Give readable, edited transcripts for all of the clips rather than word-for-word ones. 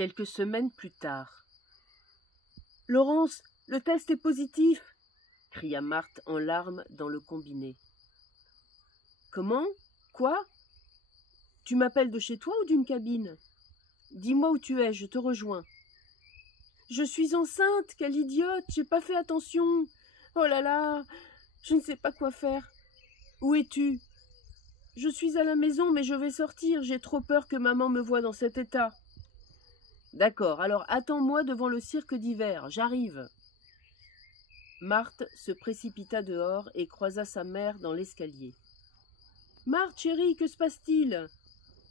Quelques semaines plus tard. « Laurence, le test est positif !» cria Marthe en larmes dans le combiné. « Comment? Quoi? Tu m'appelles de chez toi ou d'une cabine? Dis-moi où tu es, je te rejoins. »« Je suis enceinte, quelle idiote, j'ai pas fait attention. Oh là là, je ne sais pas quoi faire. Où es-tu? Je suis à la maison, mais je vais sortir, j'ai trop peur que maman me voie dans cet état. » D'accord, alors attends-moi devant le cirque d'hiver, j'arrive. Marthe se précipita dehors et croisa sa mère dans l'escalier. Marthe, chérie, que se passe-t-il?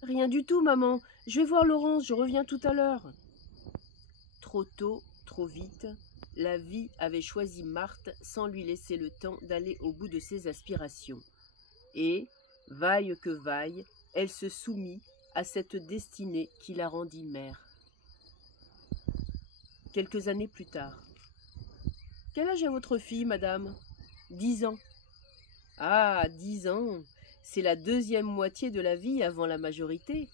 Rien du tout, maman, je vais voir Laurence, je reviens tout à l'heure. Trop tôt, trop vite, la vie avait choisi Marthe sans lui laisser le temps d'aller au bout de ses aspirations. Et, vaille que vaille, elle se soumit à cette destinée qui la rendit mère. Quelques années plus tard. « Quel âge a votre fille, madame ? » 10 ans. « Ah, 10 ans, c'est la deuxième moitié de la vie avant la majorité. »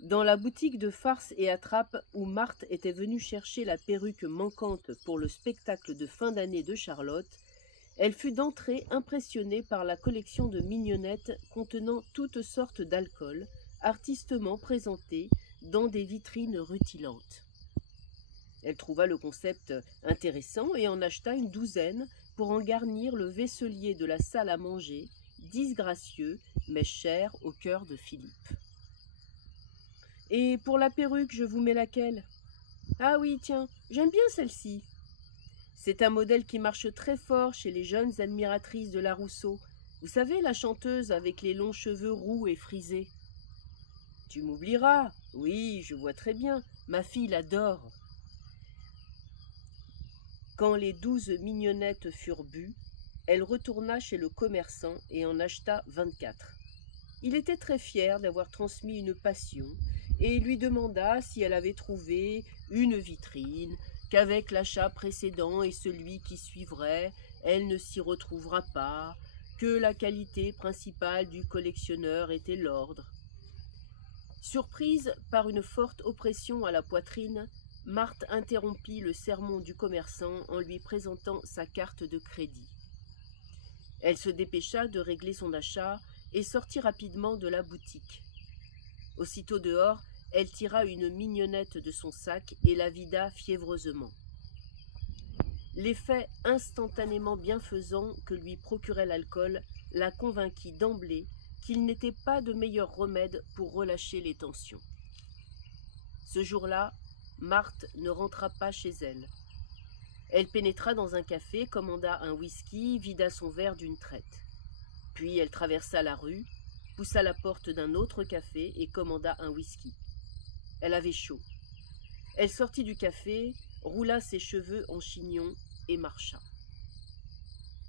Dans la boutique de farce et attrape où Marthe était venue chercher la perruque manquante pour le spectacle de fin d'année de Charlotte, elle fut d'entrée impressionnée par la collection de mignonnettes contenant toutes sortes d'alcools, artistement présentés dans des vitrines rutilantes. Elle trouva le concept intéressant et en acheta une douzaine pour en garnir le vaisselier de la salle à manger, disgracieux mais cher au cœur de Philippe. « Et pour la perruque, je vous mets laquelle? »« Ah oui, tiens, j'aime bien celle-ci. C'est un modèle qui marche très fort chez les jeunes admiratrices de la Rousseau. Vous savez, la chanteuse avec les longs cheveux roux et frisés. »« Tu m'oublieras. Oui, je vois très bien. Ma fille l'adore. » Quand les 12 mignonnettes furent bues, elle retourna chez le commerçant et en acheta 24. Il était très fier d'avoir transmis une passion et lui demanda si elle avait trouvé une vitrine, qu'avec l'achat précédent et celui qui suivrait, elle ne s'y retrouvera pas, que la qualité principale du collectionneur était l'ordre. Surprise par une forte oppression à la poitrine, Marthe interrompit le sermon du commerçant en lui présentant sa carte de crédit. Elle se dépêcha de régler son achat et sortit rapidement de la boutique. Aussitôt dehors, elle tira une mignonnette de son sac et la vida fiévreusement. L'effet instantanément bienfaisant que lui procurait l'alcool la convainquit d'emblée qu'il n'était pas de meilleur remède pour relâcher les tensions. Ce jour-là, Marthe ne rentra pas chez elle. Elle pénétra dans un café, commanda un whisky, vida son verre d'une traite. Puis elle traversa la rue, poussa la porte d'un autre café et commanda un whisky. Elle avait chaud. Elle sortit du café, roula ses cheveux en chignon et marcha.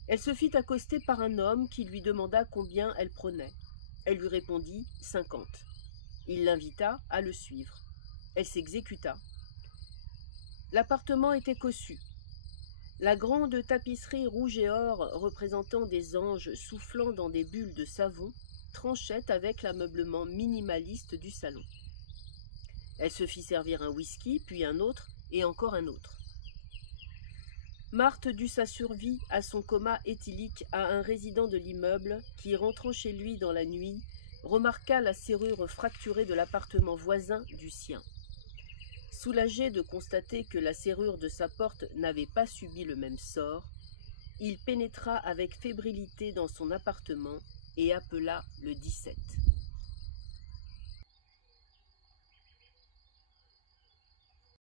Elle se fit accoster par un homme qui lui demanda combien elle prenait. Elle lui répondit 50. Il l'invita à le suivre. Elle s'exécuta. L'appartement était cossu. La grande tapisserie rouge et or représentant des anges soufflant dans des bulles de savon tranchait avec l'ameublement minimaliste du salon. Elle se fit servir un whisky, puis un autre et encore un autre. Marthe dut sa survie à son coma éthylique à un résident de l'immeuble qui, rentrant chez lui dans la nuit, remarqua la serrure fracturée de l'appartement voisin du sien. Soulagé de constater que la serrure de sa porte n'avait pas subi le même sort, il pénétra avec fébrilité dans son appartement et appela le 17.